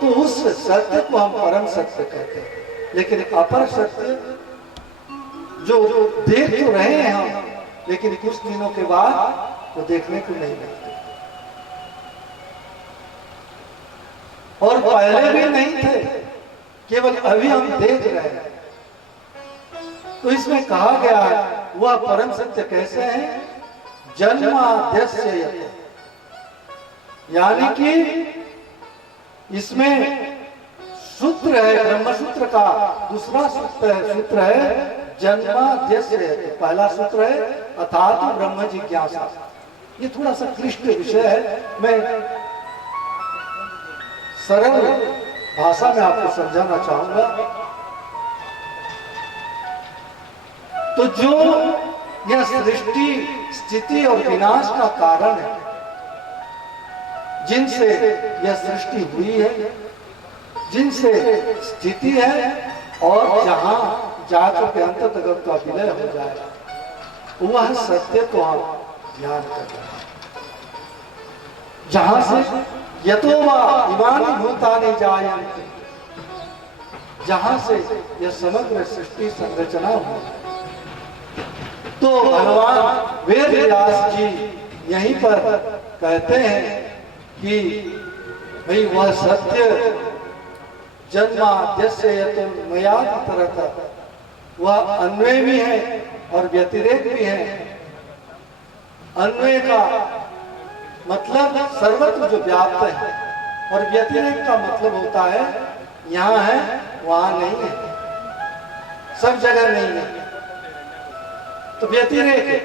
तो उस सत्य को हम परम सत्य कहते हैं। लेकिन अपर सत्य जो देख तो रहे हैं हम, लेकिन कुछ दिनों के बाद वो देखने को नहीं मिलते, और पहले भी नहीं थे, केवल अभी हम देख रहे हैं। तो इसमें कहा गया है वह परम सत्य कैसे है? जन्माद्यस्य यत्, यानी कि इसमें सूत्र है, ब्रह्म सूत्र का दूसरा सूत्र है जन्माद्यस्य यत्। पहला सूत्र है अर्थात ब्रह्म जिज्ञासा। ये थोड़ा सा क्लिष्ट विषय है, मैं सरल भाषा में आपको समझाना चाहूंगा। तो जो यह सृष्टि स्थिति और विनाश का कारण है, जिनसे यह सृष्टि हुई है, जिनसे स्थिति है, और जहां जाकर के अंत तक का विलय हो जाए, वह सत्य को आप ध्यान कर रहे हैं। जहां से यतो वा इमानि भूतानि जायन्ते, जहां से यह समग्र सृष्टि संरचना हुई। तो भगवान वेद व्यास जी यहीं पर कहते हैं कि भाई वह सत्य जन्माद्यस्य यतो मयादितरतः, वह अन्वय भी है और व्यतिरेक भी है। अन्वय का मतलब सर्वत्र जो व्याप्त है, और व्यतिरेक का मतलब होता है यहाँ है वहां नहीं है, सब जगह नहीं है, तो व्यतिरेक है।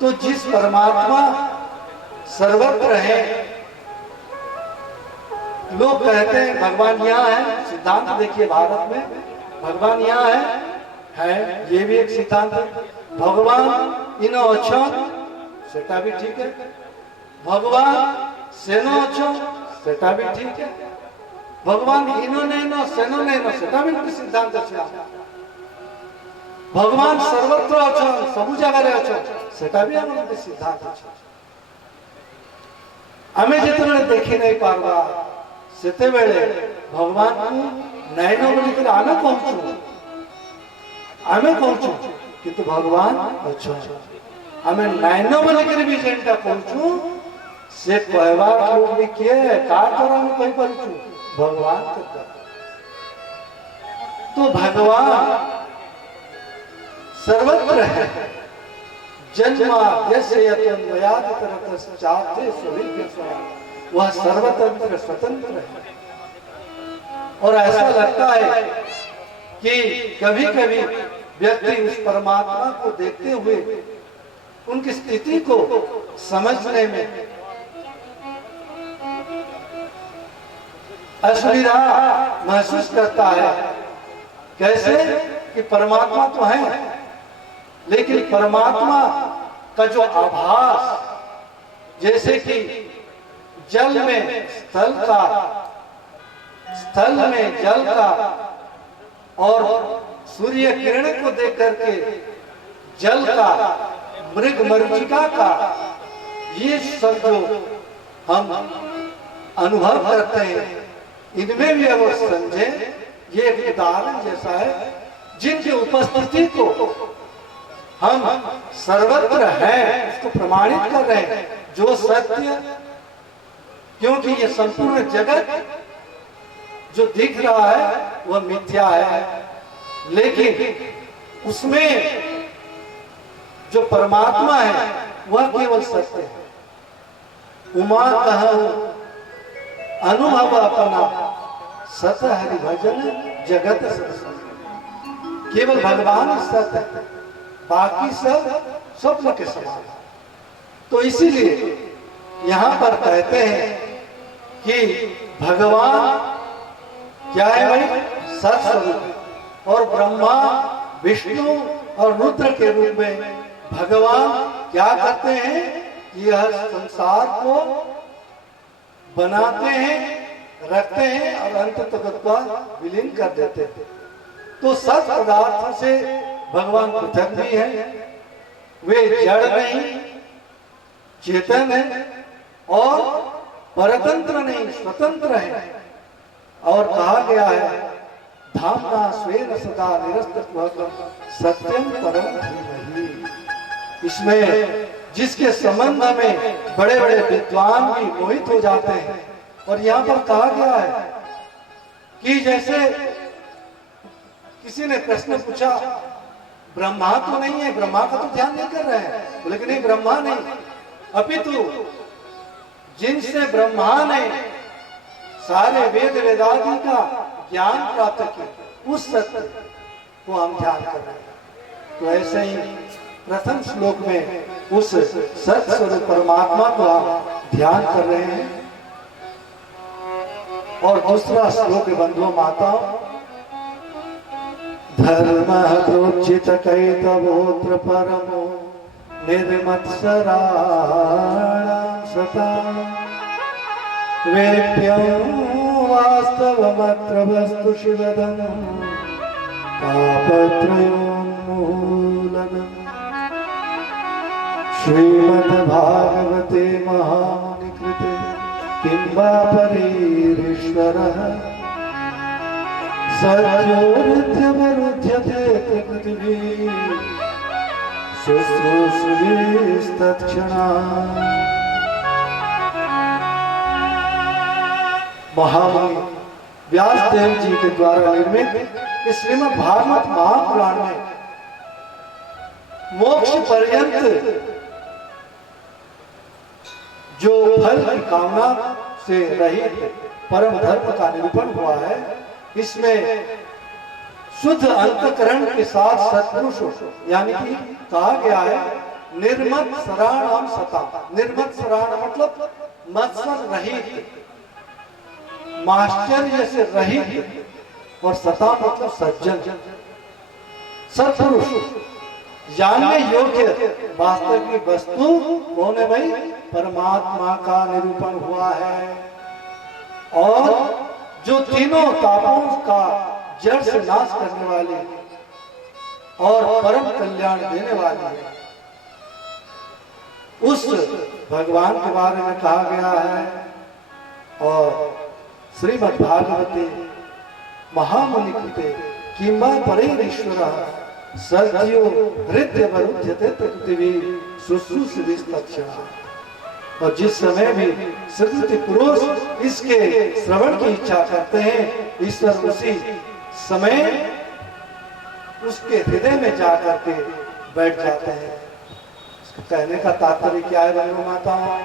तो जिस परमात्मा सर्वत्र है, लोग कहते हैं भगवान यहाँ है, सिद्धांत देखिए भारत में भगवान यहाँ है, ये भी एक सिद्धांत है। भगवान इनो अच्छो, सेटा भी ठीक है। भगवान सेनो अच्छो, सेटा भी ठीक है। भगवान इनो नैनो सेनो नैनो, सेटा भी सिद्धांत अच्छा। भगवान सर्वत्र अच्छो, सबु जगह अच्छो, सेटा भी हमारे सिद्धांत अच्छा। आमे जितने देखी नहीं पारवा सेते बेले भगवान को नैनो बोलिकर आमे कहूँ, आमे कहूँ, किंतु भगवान अच्छा आमे नैनो बोलिकर भी जेनटा कहूँ से कहवार लोग भी किए कार द्वारा हम कहीं पर भगवान करता। तो भगवान सर्वत्र है, जन्माद्यस्य यतोन्मयादितरतश्चाते स्वभिज्ञ स्वयं, वह सर्वतंत्र स्वतंत्र है। और ऐसा लगता है कि कभी कभी व्यक्ति उस परमात्मा को देखते हुए उनकी स्थिति को समझने में असुविधा महसूस करता है। कैसे कि परमात्मा तो है, लेकिन परमात्मा का जो आभास, जैसे कि जल में स्थल का, स्थल में जल का, और सूर्य किरण को देख करके जल का, मृग मरीचिका का, ये सब जो हम अनुभव करते हैं, इनमें भी अगर समझे, ये एक उदाहरण जैसा है जिनकी उपस्थिति को हम सर्वत्र है उसको प्रमाणित कर रहे हैं। जो सत्य, क्योंकि ये संपूर्ण जगत जो दिख रहा है वह मिथ्या है, लेकिन उसमें जो परमात्मा है वह केवल सत्य है। उमा कह अनुभव अपना सत हरि भजन जगत सत्संग, केवल भगवान सत्य है, बाकी सब स्वप्न के समान। तो इसीलिए यहां पर कहते हैं कि भगवान क्या है भाई? सत्स्वरूप। और ब्रह्मा विष्णु और रुद्र के रूप में भगवान क्या करते हैं? यह संसार को बनाते हैं, रखते हैं और अंत तक का विलीन कर देते हैं। तो सत पदार्थ से भगवान पृथक भी है, वे जड़ नहीं, चेतन है और परतंत्र नहीं, स्वतंत्र है। और कहा गया है धामना स्वेन सदा निरस्त सत्यम परम धीमहि। इसमें जिसके संबंध में बड़े बड़े विद्वान भी मोहित हो जाते हैं। और यहाँ पर कहा गया है कि जैसे किसी ने प्रश्न पूछा ब्रह्मा तो नहीं है, ब्रह्मा का तो ध्यान नहीं कर रहे हैं, लेकिन नहीं ब्रह्मा नहीं, अपितु जिनसे ब्रह्मा ने सारे वेद वेदादि का ज्ञान प्राप्त किया उस सत्य को हम ध्यान कर रहे हैं। तो ऐसे ही प्रथम श्लोक में उस सत्य स्वरूप परमात्मा को हम ध्यान कर रहे हैं। और दूसरा श्लोक बंधुओं माताओं, धर्म प्रोचित कैतवोत्र परमो निर्मत्सराणां सता वेद्यं वास्तवमत्र वस्तु शिवदं तापत्रयोन्मूलनम्। श्रीमद्भागवते महामुनिकृते किं वा परेरीश्वरः सत्योरुध्यवरुध्यते प्रकृतिभिः शुश्रूषुभिस्तत्क्षणात्। महामुनि व्यासदेव जी के द्वारा निर्मित इस श्रीमद् भागवत महापुराण में मोक्ष पर्यंत जो फल की कामना से रहित परम धर्म का निरूपण हुआ है। इसमें शुद्ध अंतकरण के साथ सत्पुरुष यानी कि कहा गया है निर्मत सराणाम सता। निर्मत सराण मतलब मत्सर रहित, माश्चर्य से रहित, और सता मतलब सज्जन सत्पुरुष जानने योग्य वास्तविक वस्तु कौन है भाई? परमात्मा का निरूपण हुआ है। और जो तीनों तापों का जड़ से नाश करने वाली और परम कल्याण देने वाली है, उस भगवान के बारे में कहा गया है। और श्रीमद् भागवते महामुनिकृते किं वा परेरीश्वरः सद्यो हृदयवरुध्यते प्रकृतिभिः शुश्रूषुभिस्तत्क्षणात्। और जिस समय भी सकृति पुरुष इसके श्रवण की इच्छा करते हैं, ईश्वर उसी समय उसके हृदय में जाकर के बैठ जाते हैं। कहने का तात्पर्य क्या है बहनों माताओं?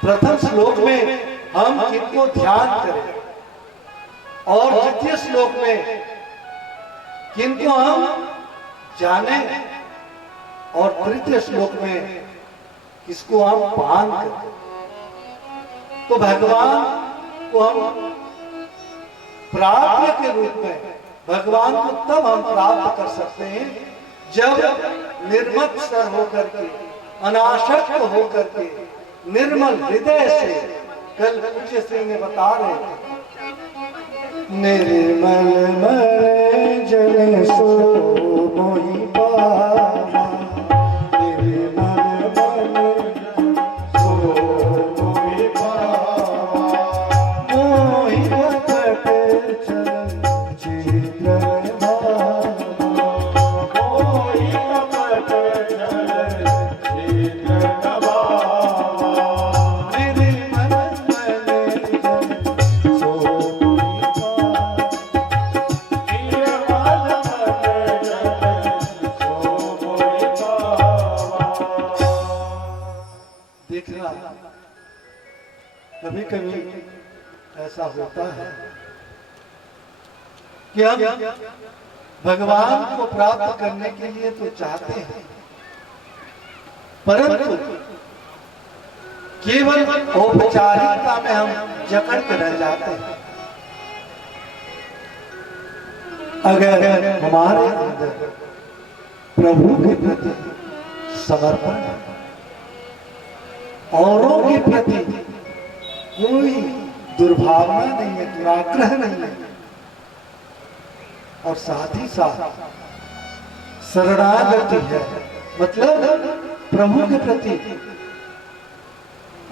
प्रथम श्लोक में हम किनको ध्यान करें और द्वितीय श्लोक में किनको हम जाने और तृतीय श्लोक में किसको हम पान करें। तो भगवान को हम प्राप्य के रूप में भगवान को तब हम प्राप्त कर सकते हैं जब निर्मत्सर होकर के, अनासक्त होकर के, निर्मल हृदय से, कल पूज्य श्री ने बता रहे थे, निर्मल मल जल सो मोहि पावा, निर्मल मल सो मोहि पावा, मोहि कपट चल चित्र भावा, मोहि कपट चल चित्र भावा, निर्मल मल जल सो कभी कभी ऐसा होता है कि हम भगवान को प्राप्त करने के लिए तो चाहते हैं, परंतु केवल औपचारिकता में हम जकड़ के रह जाते हैं। अगर हमारे अंदर प्रभु के प्रति समर्पण है, औरों के प्रति कोई दुर्भावना नहीं है, दुराग्रह नहीं है, और साथ ही साथ शरणागति है, मतलब प्रभु के प्रति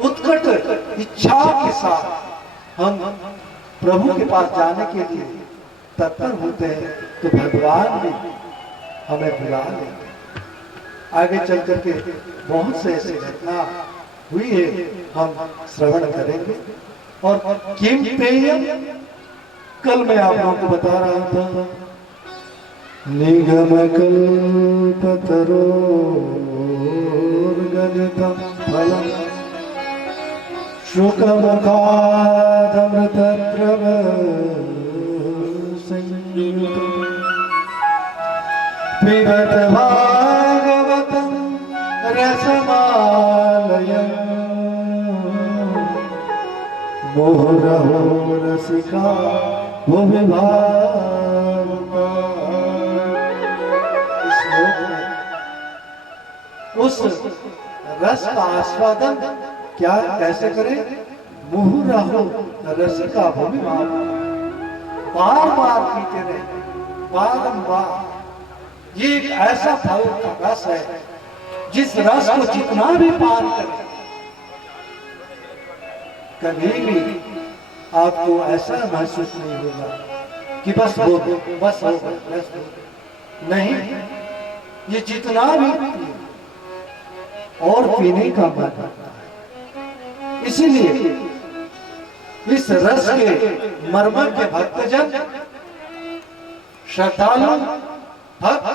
उत्कट इच्छा के साथ हम प्रभु के पास जाने के लिए तत्पर होते हैं तो भगवान भी हमें बुला लेते हैं। आगे चल करके बहुत से ऐसी घटना हुई है, हम श्रवण करेंगे। और किम पेयम, कल मैं आप लोगों को बता रहा था, निगम कल्पतरो गलितम फलम शुक मुखादमृतद्रव संयुतम पिबत भागवतम रसमालयम् मोहरहो रसिका भुवि भारता। इस श्लोक में उस रस का आस्वादन क्या कैसे करें? मुहुरहो रसिका भुवि भारता, बार बार पीते रहे, बारंबार। ये एक ऐसा फल का रस है जिस रस को जितना भी पान करें कभी भी आपको ऐसा महसूस नहीं होगा कि बस हो बस हो बस हो। नहीं, ये जितना भी और पीने का मन करता है। इसीलिए इस रस के मर्मर के भक्तजन, श्रद्धालु भक्त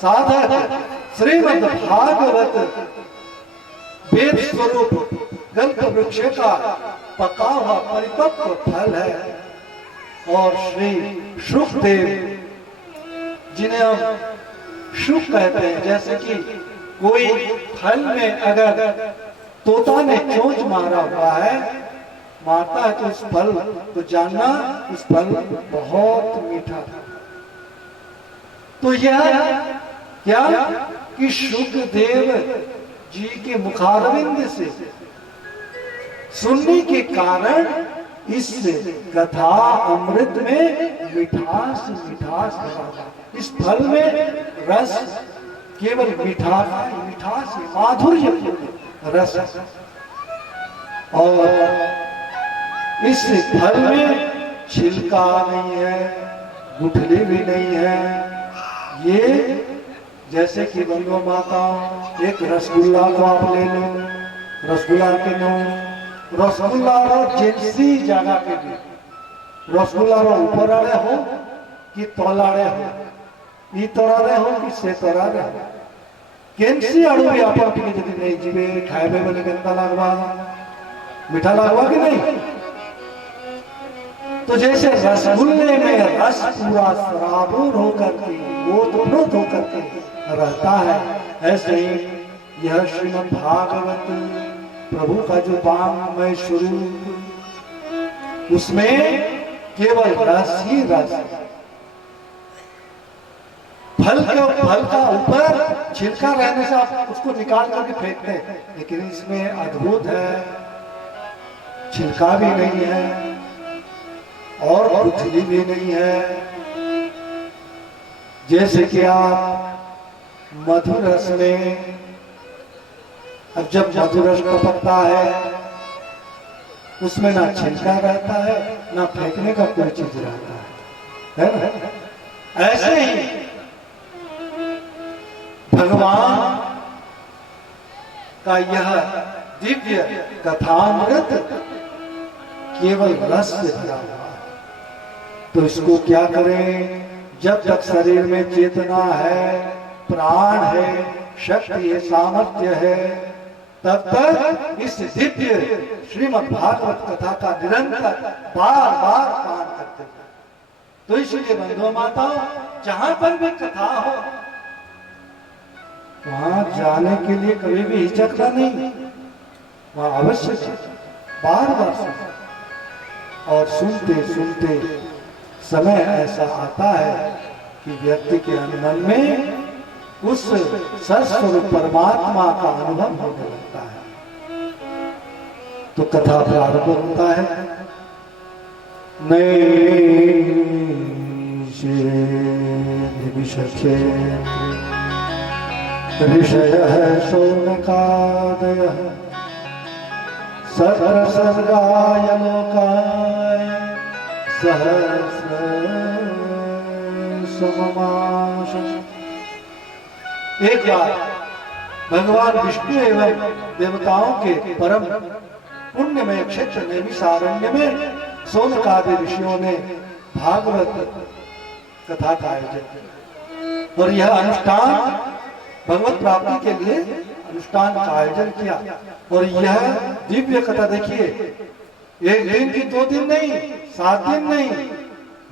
साधक श्रीमद् भागवत वेद स्वरूप गल्प वृक्ष का पका हुआ परिपक्व फल है। और श्री शुकदेव जिन्हें हम शुक कहते हैं, जैसे कि कोई फल में अगर तोता ने चोंच मारा हुआ है, मारता है तो उस फल को जानना उस फल बहुत मीठा था। तो यह क्या कि शुकदेव जी के मुखारविंद से सुनने के कारण इस कथा अमृत में मिठास मिठास भरा। इस फल में रस केवल मिठास माधुर्य रस, और इस फल में छिलका नहीं है, गुठली भी नहीं है। ये जैसे कि बंधु माता, एक रसगुल्ला को आप ले लो, रसगुल्ला के नो रसगुल्ला जेसी जगह के भी रसगुल्ला ऊपर आड़े हो कि तलाड़े हो, ई तरारे हो कि से तरारे हो, केनसी आड़ू भी आप यदि नहीं जीवे खाए बोले केंता लगवा, मीठा लगवा कि नहीं? तो जैसे रसगुल्ले में रस पूरा सराबूर होकर के ओतप्रोत होकर के रहता है, ऐसे ही यह श्रीमद् भागवत प्रभु का जो वाङ्मय स्वरूप, उसमें केवल रस ही रस। फल का ऊपर छिलका रहने से आप उसको निकाल करके फेंकते हैं, लेकिन इसमें अद्भुत है, छिलका भी नहीं है और गुठली भी नहीं है। जैसे कि आप मधुर रस में, अब जब मधुर रस टपकता है उसमें ना छिलका रहता है ना फेंकने का कोई चीज रहता है ना? ऐसे ही भगवान का यह दिव्य कथामृत केवल रस से भरा हुआ है। तो इसको क्या करें? जब तक शरीर में चेतना है, प्राण है, शक्ति है, सामर्थ्य है, तब तक इस दिव्य श्रीमद् भागवत कथा का निरंतर बार बार पान करते हैं। तो इसलिए बंधु माता, जहां पर भी कथा हो वहां जाने के लिए कभी भी हिचकना नहीं, वहां अवश्य बार बार सुनो। और सुनते सुनते समय ऐसा आता है कि व्यक्ति के मन में उस सत्स्वरूप परमात्मा का अनुभव होने लगता है। तो कथा प्रारंभ होता है। ऋषयः शौनकादयः सर्वसर्गाय लोकाय सहस्र सममाश। एक बार भगवान विष्णु एवं देवताओं के परम पुण्यमय क्षेत्र नैमिषारण्य में शौनकादि ऋषियों ने भागवत कथा का आयोजन किया और यह अनुष्ठान भगवत प्राप्ति के लिए अनुष्ठान का आयोजन किया। और यह दिव्य कथा देखिए, एक दिन की 2 दिन नहीं, 7 दिन नहीं,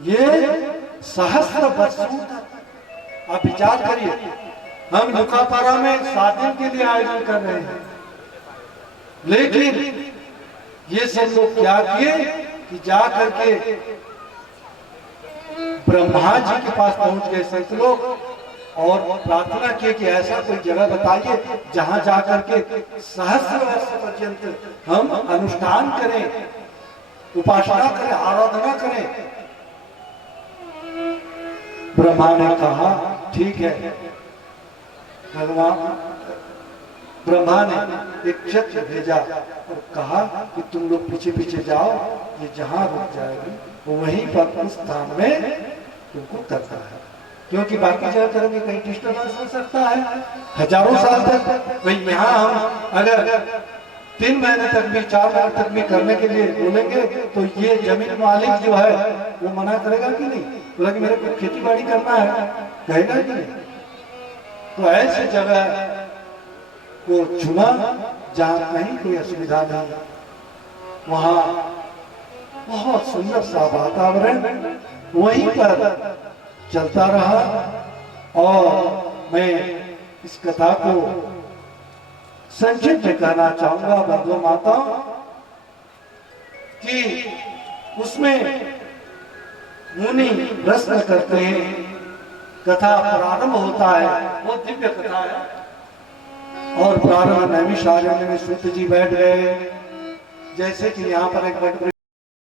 ये सहस्र वर्षों तक। आप विचार करिए, हम लुकापारा में 7 दिन के लिए आयोजन कर रहे हैं, लेकिन ये सब लोग क्या किए कि जा करके ब्रह्मा जी के पास पहुंच गए संत लोग और प्रार्थना किए कि ऐसा कोई जगह बताइए जहां जाकर के सहस्र वर्ष पर्यंत हम अनुष्ठान करें, उपासना करें, आराधना करें। ब्रह्मा ने कहा ठीक है। भगवान ब्रह्मा ने एक क्षत्र भेजा और कहा कि तुम लोग पीछे पीछे जाओ, ये जहां रुक जाएगी वहीं पर उस स्थान में तुमको करना है, क्योंकि बाकी जगह करेंगे कहीं डिस्टर्बेंस हो सकता है हजारों साल तक। भाई यहाँ हम अगर 3 महीने तक भी 4 महीने तक भी करने के लिए बोलेंगे तो ये जमीन मालिक जो है वो मना करेगा कि नहीं? बोला कि मेरे को खेती बाड़ी करना है, कहेगा कि नहीं? तो ऐसी जगह को चुना जहाँ कहीं कोई असुविधा नहीं, वहाँ बहुत सुंदर सा वातावरण, वहीं पर चलता रहा। और मैं इस कथा को संक्षिप्त में कहना चाहूंगा बंधु माताओं कि उसमें मुनि प्रश्न करते हैं, कथा प्रारंभ होता है, वो दिव्य कथा है। और प्रारंभ नैमिषारण्य में सूत जी बैठ गए, जैसे कि यहाँ पर एक बट